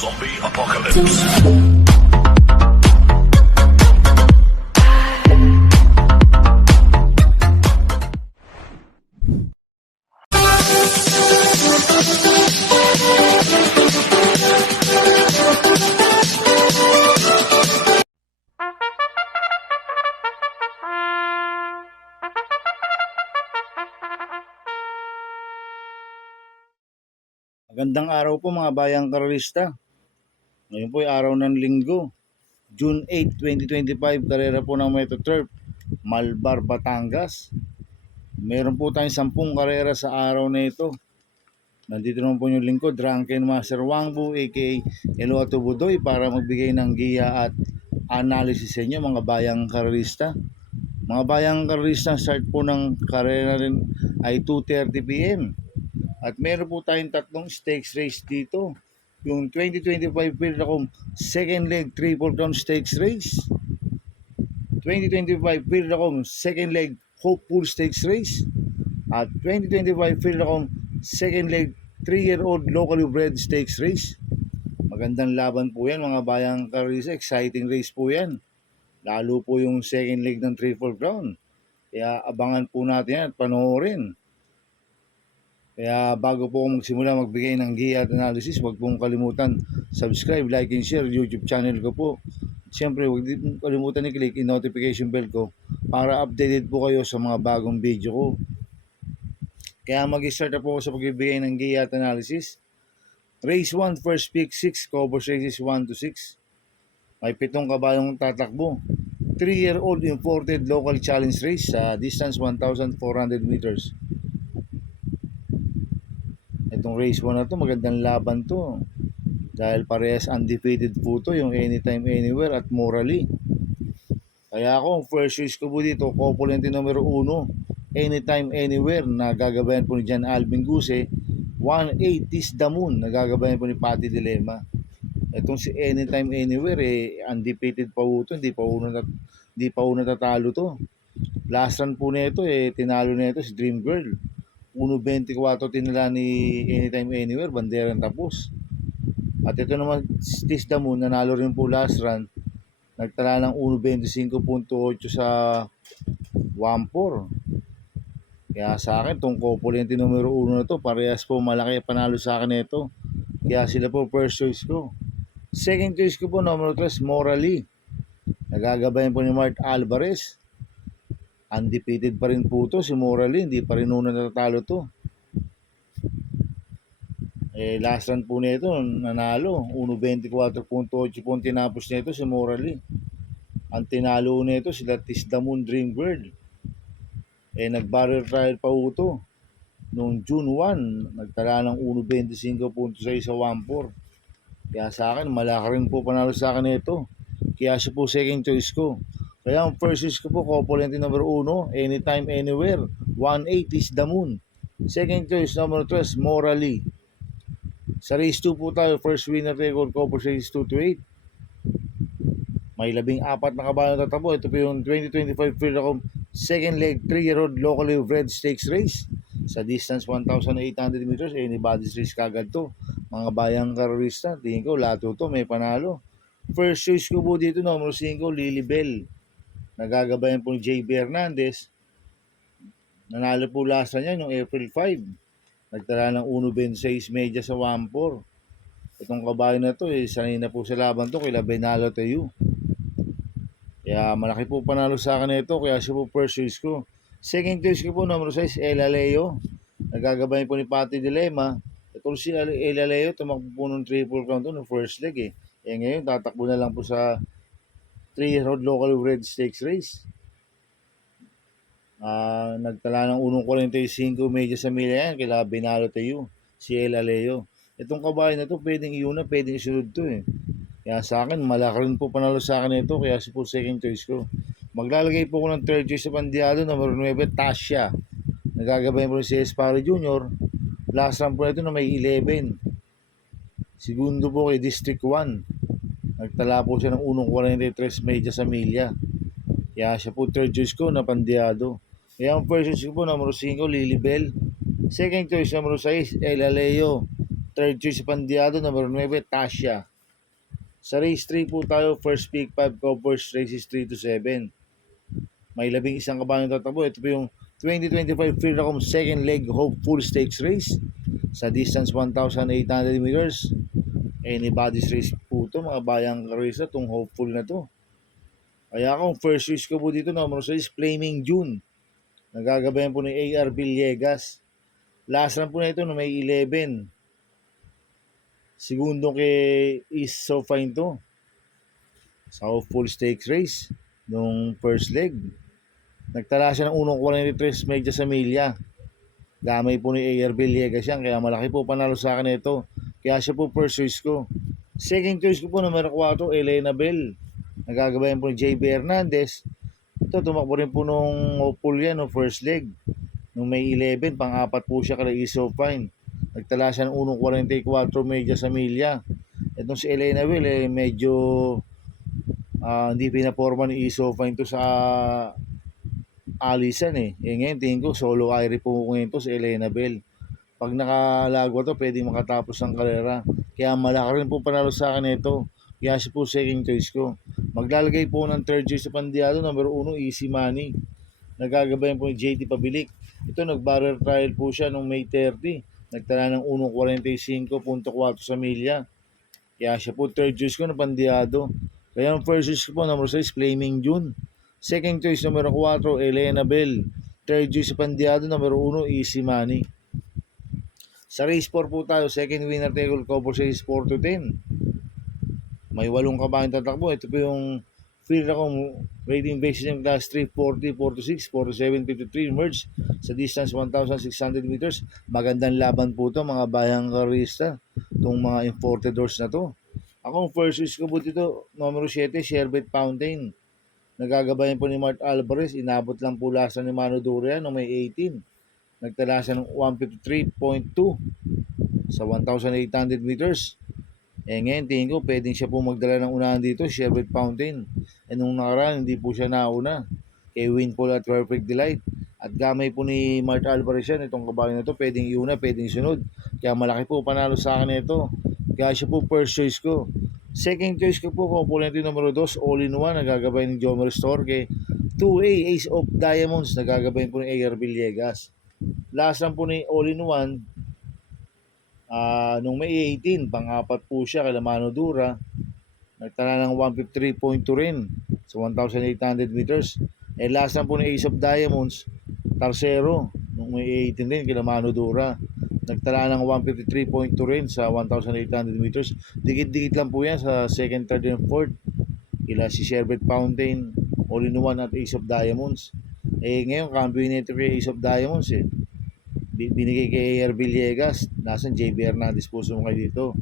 Zombie Apocalypse. Magandang araw po mga bayang karalista. Ngayon po ay araw ng linggo, June 8, 2025, karera po ng Metro Turf, Malbar, Batangas. Meron po tayong 10 karera sa araw na ito. Nandito naman po yung lingkod, Drunken Master Wangbu aka Elo Atubudoy para magbigay ng giya at analysis sa inyo mga bayang karalista. Mga bayang karalista, start po ng karera rin ay 2:30 PM. At meron po tayong 3 stakes race dito. Yung 2025 Pilracom second leg triple crown stakes race. 2025 Pilracom second leg hopeful stakes race. At 2025 Pilracom second leg 3-year-old locally bred stakes race. Magandang laban po yan mga bayang karisa. Exciting race po yan. Lalo po yung second leg ng triple crown. Kaya abangan po natin yan at panoorin. Kaya bago po ako magsimula magbigay ng giya at analysis, huwag pong kalimutan subscribe, like, and share YouTube channel ko po. Siyempre, huwag din kalimutan i-click yung notification bell ko para updated po kayo sa mga bagong video ko. Kaya mag-start na po ako sa pagbibigay ng giya at analysis. Race 1, first pick 6, covers races 1 to 6. May 7 kabayong tatakbo. 3-year-old imported local challenge race sa distance 1,400 meters. Itong race 1 na to, magandang laban to. Dahil parehas undefeated po to, yung anytime, anywhere at morally. Kaya ako, first choice ko po dito, Copulente numero 1, anytime, anywhere, na gagabayan po ni Jan Alvin Guse. 1-8 is the moon, na gagabayan po ni Patty Dilemma. Itong si anytime, anywhere, undefeated pa po to, hindi pa po natatalo to. Last run po nito, tinalo nito si Dream Girl. 1.24 tinala ni Anytime Anywhere, banderang tapos. At ito naman, Tis the Moon, nanalo rin po last run. Nagtala ng 1.25.8 sa 1.4. Kaya sa akin, itong Copulente numero 1 na to, parehas po malaki panalo sa akin ito. Kaya sila po first choice ko. Second choice ko po, numero 3, Morally. Nagagabayan po ni Mart Alvarez. Undefeated pa rin po to si Morally, hindi pa rin nuna natatalo to. Last run po nito, nanalo, 1.24.8 po tinapos nito si Morally. Ang tinalo nito sila Tis the Moon Dreambird. Nag-barrier trial pa po to. Noong June 1, nagtala ng 1.25.6 sa 1.4. Kaya sa akin, malaki rin po panalo sa akin ito. Kaya siya po second choice ko. Kaya ang first choice ko po, Copulente number 1, anytime, anywhere. 1-8 is the moon. Second choice, number 3, Morally. Sa race 2 po tayo, first winner record ko po sa race 2-8. May 14 na kabayo na tatabo. Ito po yung 2025 Pilracom second leg 3-year-old locally bred stakes race. Sa distance 1,800 meters, anybody's race kagad to. Mga bayang karalista, tingin ko lahat to may panalo. First choice ko po dito, number 5, Lily Bell. Nagagabayan po ni J.B. Hernandez. Nanalo po last niya noong April 5. Nagtala ng 1.26 media sa 1.4. Itong kabayo na to, sanay na po sa laban to kay Benalo Tayo. Kaya malaki po panalo sa akin ito, kaya siya po first choice ko. Second choice ko po, number 6, Ella Leo. Nagagabayan po ni Patty Dilemma. Ito si Ella Leo, tumakbo po ng triple crown to ng first leg. Ngayon, tatakbo na lang po sa 3-year-old local bred stakes race. Nagtala ng 1.45 medya sa milya yan kila Benalo Tayo, si Ella Leo. Itong kabayo na to pwedeng iuna, pwedeng isunod to Kaya sa akin, malaki rin po panalo sa akin ito, kaya si po second choice ko. Maglalagay po ko ng third choice sa pandiado, number 9, Tasha. Nagagabayan po ni si Esparo Jr. Last run po ito na may 11. Segundo po kay District 1. Nagtala po siya ng 1.43 medya sa milya. Kaya siya po third choice ko na pandiado. Kaya ang first choice ko po, number 5, Lily Bell. Second choice, number 6, Ella Leo. Third choice pandiado, number 9, Tasha. Sa race 3 po tayo, first pick 5 covers, races 3 to 7. May 11 kabayan tatakbo. Ito po yung 2025 Freedom second leg Hopeful Stakes race sa distance 1,800 meters. Anybody's race po ito, mga bayang race na itong Hopeful na to. Kaya kung first race ko po dito, number 6, Flaming June. Nagagabayan po ni A.R. Villegas. Last run po na ito no may 11. Segundo kay Is So Fine to. Sa Hopeful Stakes race nung first leg. Nagtala siya ng 1.43 medya sa milya. Gamay po ni A.R. Villegas yan, kaya malaki po panalo sa akin ito. Kaya siya po first choice ko. Second choice ko po, numero 4, Elena Bell. Nagagabayan po ni J.B. Hernandez. Ito, tumakbo rin po nung Hopeful yan, no, first leg. Nung may 11, pang-apat po siya kala Is So Fine. Nagtala siya ng 1.44 medya sa milya. Itong si Elena Bell, medyo hindi pinaporma ni Is So Fine to sa alisan ngayon tingin ko solo carry po ngayon to si Elena Bell. Pag nakalagwa to, pwede makatapos ang karera. Kaya malaki rin po panalo sa akin ito. Kaya siya po second choice ko. Maglalagay po ng third choice sa Pandiado, number 1, Easy Money. Nagagabayan po ni JT Pabilik. Ito, nag-barrel trial po siya noong May 30. Nagtala ng 1.45.4 sa milya. Kaya siya po third choice ko na Pandiado. Kaya ang first choice ko po, number 6, Flaming June. Second choice, numero 4, Elena Bell. Third choice sa Pandiado, numero 1, Easy Money. Sa race 4 po tayo, second winner take all cover sa race 4 to 10. May 8 kabayan tatakbo. Ito po yung field akong rating basis ng class 3, 40, 46, 47, 53 merge sa distance 1,600 meters. Magandang laban po to mga bayang karista. Itong mga imported horse na to. Ako first choice ko po dito, numero 7, Sherbet Fountain. Nagagabayan po ni Mart Alvarez. Inabot lang po lasa ni Mano Durian no may 18. Nagtala siya ng 153.2 sa 1,800 meters. Ngayon tingin ko pwedeng siya po magdala ng unahan dito, Sherbet Fountain. Nung nakaraan hindi po siya nauna kay Winpool at Perfect Delight. At gamay po ni Mart Alvarez yan, itong kabayo na to, pwedeng iuna, pwedeng sunod. Kaya malaki po panalo sa akin ito. Kaya siya po first choice ko. Second choice ko po, componente numero 2, All-in-One, nagagabay ni Jomer Storge. 2A, Ace of Diamonds, nagagabay po ni A.R. Villegas. Last lang po ni All-in-One, nung May 18, pang-apat po siya kay Mano Dura. Nagtala ng 153.2 rin sa 1,800 meters. Last lang po ni Ace of Diamonds, Tercero, nung May 18 din kay Mano Dura. Nagtala ng 153.2 rin sa 1,800 meters. Dikit-dikit lang po yan sa second, third, and fourth. Kila si Sherbet Fountain, All-in-One at Ace of Diamonds. Ngayon, kampiyon nito kay Ace of Diamonds binigay kay A.R. Villegas. Nasaan JB Hernandez po sumakay dito.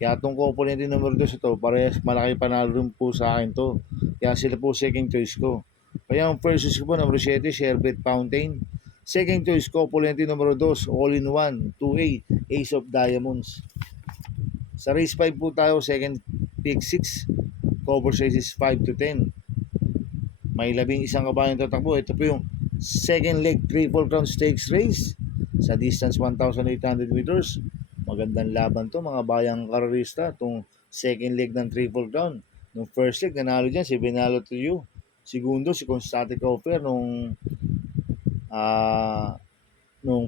Kaya itong componente numero 2 ito, parehas malaki panalo rin po sa akin to. Kaya sila po second choice ko. Kaya ang first choice ko po, numero 7, Sherbet Fountain. Second choice ko, componente numero 2, All-in-One, 2A, Ace of Diamonds. Sa race 5 po tayo, second pick 6, cover races 5 to 10. May 11 kabayan tatakbo. Ito po yung second leg Triple Crown Stakes race sa distance 1,800 meters. Magandang laban to mga bayang karerista. Itong second leg ng Triple Crown. Nung first leg, nanalo dyan si Benalo to You. Segundo, si Constatic Offer nung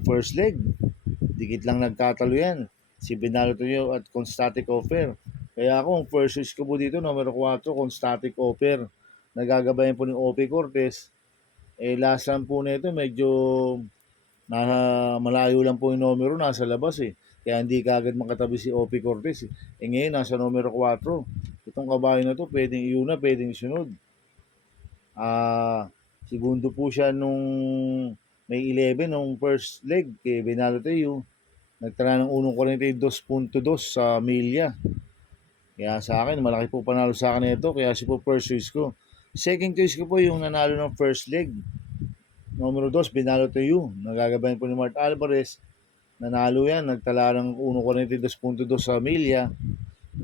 first leg. Dikit lang nagkatalo yan. Si Benalo to You at Constatic Offer. Kaya ako, ang first choice ko po dito, numero 4, Constatic Offer. Nagagabayan po ni O.P. Cortez. Last run po nito, medyo malayo lang po yung numero, nasa labas Kaya hindi kagad makatabi si O.P. Cortez ngayon, nasa numero 4. Itong kabayo na to, pwedeng iuna, pwedeng sunod. Segundo po siya nung May 11, nung first leg, kay Benalo Teo. Nagtala ng 1.42.2 sa milya. Kaya sa akin, malaki po panalo sa akin ito. Kaya siya po first choice ko. Second choice ko po yung nanalo ng first leg. Numero 2, Benalo Teo. Nagagabayan po ni Mart Alvarez. Nanalo yan. Nagtala ng 1.42.2 sa milya.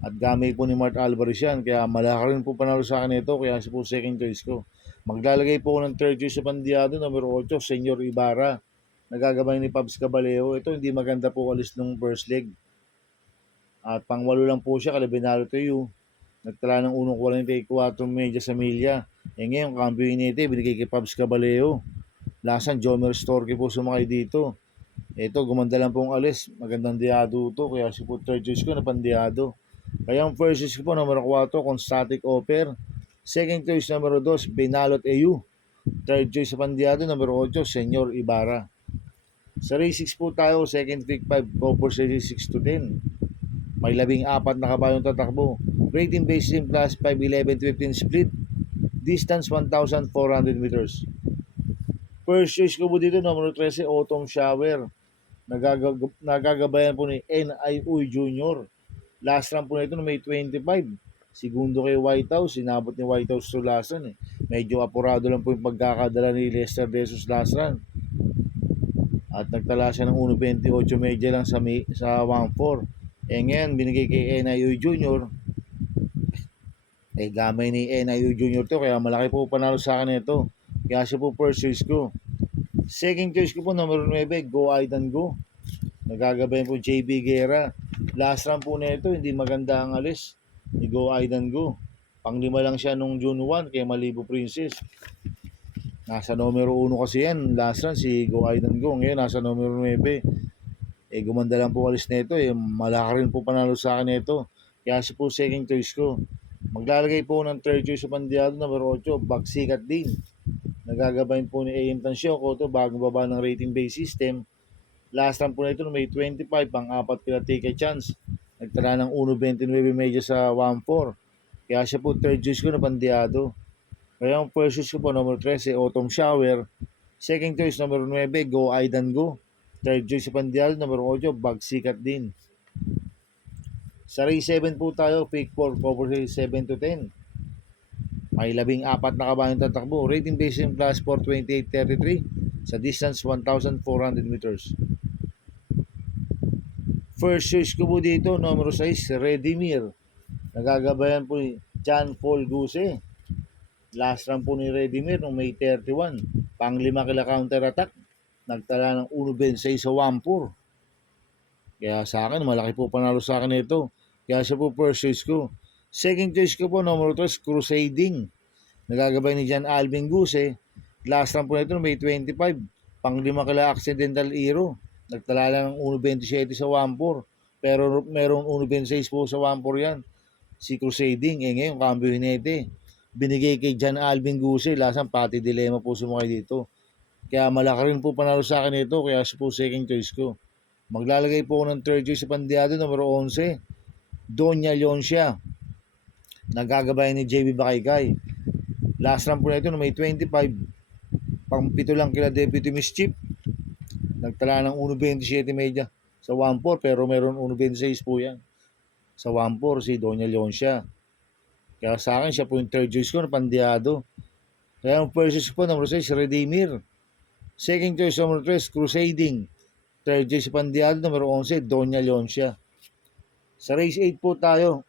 At gamay po ni Mart Alvarez yan. Kaya malaki rin po panalo sa akin ito. Kaya siya po second choice ko. Maglalagay po ng third choice sa Pandiado. Numero 8, Senyor Ibarra. Nagagabay ni Pabs Caballero. Ito hindi maganda po alis ng first leg. At pang-8 lang po siya kala Benalo Teo. Nagtala ng 1.44 media sa milya. Ngayon, cambio inete, binigay kay Pabs Caballero. Lasan, Jomer Storke po sumakay dito. Ito, gumanda lang pong alis. Magandang diado to. Kaya si po third choice ko na pandiado. Kaya ang first choice ko po, number 4, Constatic Offer. Second choice, number 2, Benalot EU. Third choice sa pandiado, number 8, Senyor Ibarra. Sa race 6 po tayo, second pick 5, Copper Series 6 to 10. May 14 na kabayong tatakbo. Rating basis in plus 5, 11, 15 split. Distance 1,400 meters. First choice ko po dito, number 13, Autumn Shower. Nagagabayan po ni NIU Jr. Last run po nito na may 25. Segundo kay White House, sinabot ni White House to last run. Medyo apurado lang po yung pagkakadala ni Lester versus last run. At nagtala siya ng 1.28 medya lang sa 1.4. Ngayon, binigay kay NIU Jr. Gamay ni NIU Jr. to, kaya malaki po panalo sa akin ito. Kaya siya po first choice ko. Second choice ko po, number 9, Go Aidan Go. Nagagabayan po JB Guerra. Last run po nito, hindi maganda ang alis ni Go Aidan Go. Panglima lang siya nung June 1 kay Malibu Princess. Nasa numero 1 kasi yan. Last run si Go Aidan Go. Ngayon nasa numero 9. Gumanda lang po alis nito. Malaki rin po panalo sa akin nito. Kaya siya po second choice ko. Maglalagay po ng third choice sa pandiado, number 8, Bagsikat din. Nagagabayin po ni AM Tansyoco to bago baba ng rating base system. Last run po na ito may 25, pang-apat kila Take a Chance. Nagtala ng 1.29 medyo sa 1.4. Kaya siya po third choice ko na pandiado. Kaya ang first choice ko po, number 13, Autumn Shower. Second choice, number 9, Go Aidan Go. Third choice sa pandiado, number 8, Bagsikat din. Sa race 7 po tayo, pick 4, cover 7 to 10. May 14 na kabayong tatakbo. Rating base in plus 428.33 sa distance 1,400 meters. First choice ko po dito, numero 6, Redimir. Nagagabayan po ni John Paul Guse. Last run po ni Redimir noong May 31. Pang-5 kila counter attack. Nagtala ng 1.26 sa 1.4. Kaya sa akin, malaki po panalo sa akin ito. Kaya siya po first choice ko. Second choice ko po, numero 3, Crusading. Nagagabay ni John Alvin Guse. Last run po nito May 25. Pang-5 kila Accidental Hero. Nagtala lang ng 1.27 sa 1.4. Pero meron 1.26 po sa 1.4 yan. Si Crusading. Ngayon, cambio hinete. Binigay kay John Alvin Guse. Lasang pati dilemma po sumakay dito. Kaya malaki rin po panalo sa akin ito. Kaya siya po second choice ko. Maglalagay po ng third choice sa pandiado, numero 11, Doña Leoncia. Nagagabayan ni JB Bakaykay. Last run po na ito may 25. Pang-7 lang kila Deputy Mischief. Nagtala ng 1.27 medya sa 1.4 pero meron 1.26 po yan. Sa 1.4 si Doña Leoncia. Kaya sa akin siya po yung third choice ko na pandiado. Kaya ang first choice po, number 6, Redimir. Second choice, number 3, Crusading. Third choice sa pandiado, numero 11, Doña Leoncia. Sa race 8 po tayo.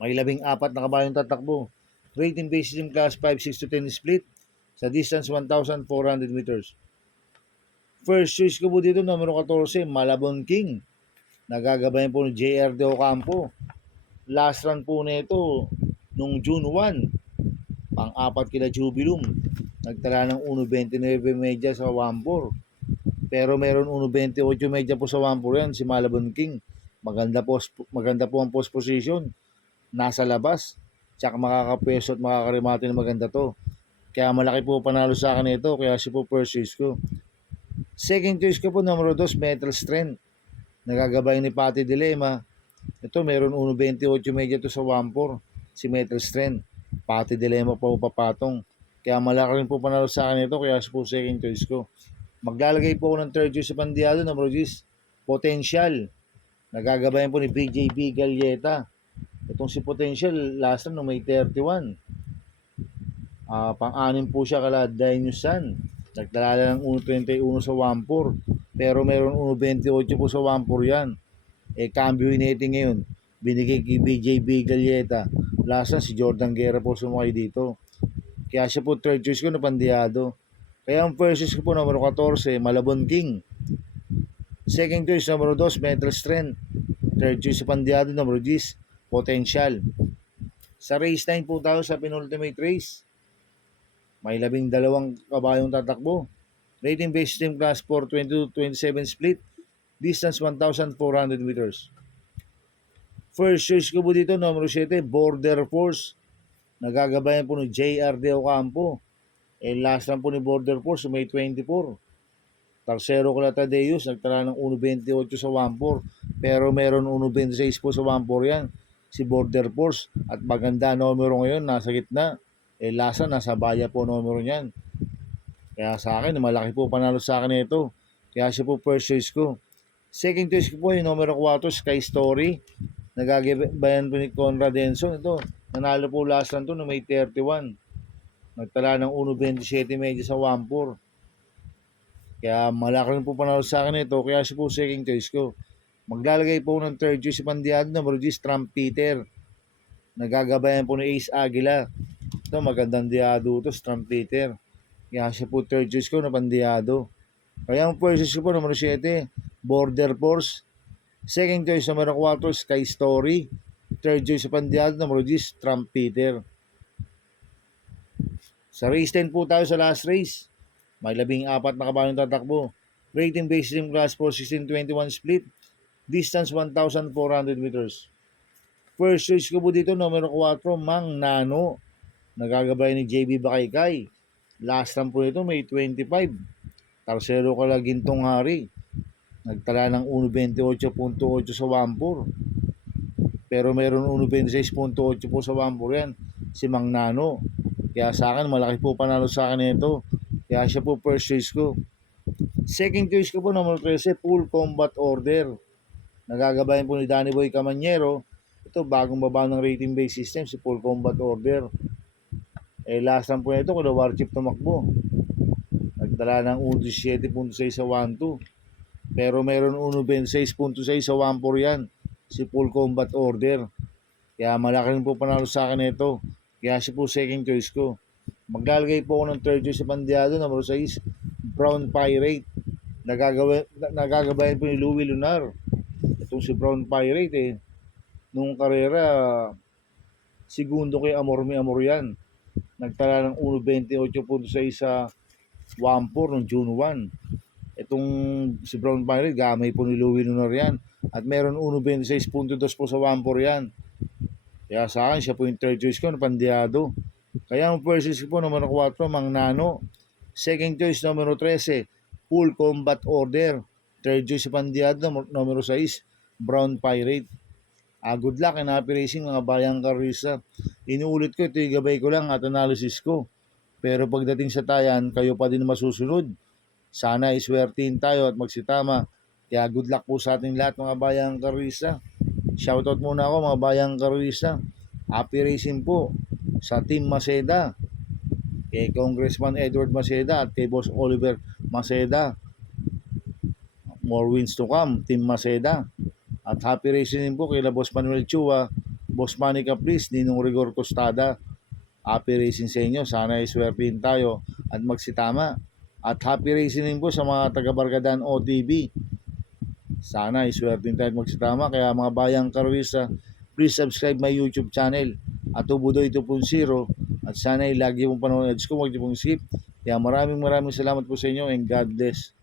May 14 na kabayong tatakbo. Rating basis in class 5, 6 to 10 split. Sa distance 1,400 meters. First choice ko po dito, numero 14, Malabon King. Nagagabayan po ni JR De Ocampo. Last run po nito nung June 1. Pang-4 kila Jubilum. Nagtala ng 1.29 medya sa 1.4. Pero meron 1.28 medya po sa 1.4 yan, si Malabon King. Maganda po ang post position. Nasa labas. Tsaka makakapwesto at makakarimate na maganda to. Kaya malaki po panalo sa akin ito. Kaya siya po first choice ko. Second choice ko po, numero 2, Metal Strength. Nagagabay ni Pati Dilema. Ito meron 1.28 medya to sa 1.4. Si Metal Strength. Pati Dilema pa po papatong. Kaya malaki rin po panalo sa akin ito. Kaya siya po second choice ko. Maglalagay po ako ng third choice sa pandiado, number 10, Potential. Nagagabayan po ni BJB Galieta. Itong si Potential, last time no May 31. Pang-anim po siya kala Dinusan. Nagtala ng 1.31 sa 1.4. Pero meron 1.28 po sa 1.4 yan. Cambio hinete ngayon. Binigay kay BJB Galieta. Last time si Jordan Guerra po sumakay dito. Kaya siya po third choice ko na pandiado. Kaya ang first choice ko po, numero 14, Malabon King. Second choice, numero 2, Metal Strength. Third choice sa pandiado, numero 10, potential. Sa race 9 po tayo sa penultimate race. May 12 kabayong tatakbo. Rating based team class 4, 22-27 split. Distance 1,400 meters. First choice ko po dito, numero 7, Border Force. Nagagabayan po ni J.R. De Ocampo. Last lang po ni Border Force, May 24. Tercero ko na Tadeus, nagtala ng 1.28 sa 1.4. Pero meron 1.26 po sa 1.4 yan. Si Border Force. At maganda numero ngayon, nasa gitna. Lasa, nasa baya po numero niyan. Kaya sa akin, malaki po panalo sa akin ito. Kaya siya po first choice ko. Second choice ko po yung numero 4, Sky Story. Nagagabayan po ni Conrad Denson. Ito, nanalo po last lang to no May 31. Nagtala ng 1.27 medyo sa 1.4. Kaya malaki rin po panalo sa akin ito. Kaya siya po second choice ko. Maglalagay po ng third choice si Pandiado, numero 10, Trump Peter. Nagagabayan po ni Ace Aguila. Ito, magandang diado ito, Trump Peter. Kaya siya po third choice ko na Pandiado. Kaya ang first choice ko po, numero 7, Border Force. Second choice, numero 4, Sky Story. Third choice sa Pandiado, numero 10, Trump Peter. Sa race 10 po tayo sa last race. May 14 na kabayong tatakbo. Rating based team class 4, 16-21 split. Distance 1,400 meters. First choice ko po dito, numero 4, Mang Nano. Nagagabay ni JB Bakaykay. Last run po nito, May 25. Tercero ka lang Gintong Hari. Nagtala ng 1.28.8 sa 1.4. Pero meron 1.26.8 po sa 1.4 yan. Si Mang Nano. Kaya sa akin, malaki po panalo sa akin ito. Kaya siya po first choice ko. Second choice ko po, numero 13, Full Combat Order. Nagagabayan po ni Danny Boy Camanyero. Ito, bagong baba ng rating based system, si Full Combat Order. Last time po nito, kung Warchip tumakbo. Nagtala ng 1.17.6 sa 1.2. Pero meron 1.26.6 sa 1.4 yan. Si Full Combat Order. Kaya malaki rin po panalo sa akin ito. Kaya siya po second choice ko. Maglalagay po ako ng third choice sa Pandiado, numero 6, Brown Pirate. Nagagabayan po ni Louie Lunar. Itong si Brown Pirate nung karera, segundo kay Amor yan. Nagtala ng 1.28.6 sa 1.4 noong June 1. Itong si Brown Pirate, gamay po ni Louie Lunar yan. At meron 1.26.2 po sa 1.4 yan. Kaya sa akin, siya po yung third choice ko na Pandiado. Kaya ang first choice ko po, numero 4, Mang Nano. Second choice, numero 13, Full Combat Order. Third choice sa Pandiado, numero 6, Brown Pirate. Good luck and happy racing mga bayang karista. Inuulit ko, ito yung gabay ko lang at analysis ko. Pero pagdating sa tayan, kayo pa din masusunod. Sana iswertin tayo at magsitama. Kaya good luck po sa ating lahat mga bayang karista. Shoutout muna ako mga bayang karista. Happy racing po sa Team Maceda. Kay Congressman Edward Maceda at kay Boss Oliver Maceda. More wins to come, Team Maceda. At happy racing din po kay Boss Manuel Chua, Boss Manny Caprice, Ninong Rigor Costada. Happy racing sa inyo. Sana iswertin tayo at magsitama. At happy racing din po sa mga taga-Barkadan OTV. Sana iswertin tayo at magsitama. Kaya mga bayang karwisa, please subscribe my YouTube channel at Ubudoy 2.0. At sana lagi mong panonood ko, huwag niyo pong skip. Kaya maraming salamat po sa inyo and God bless.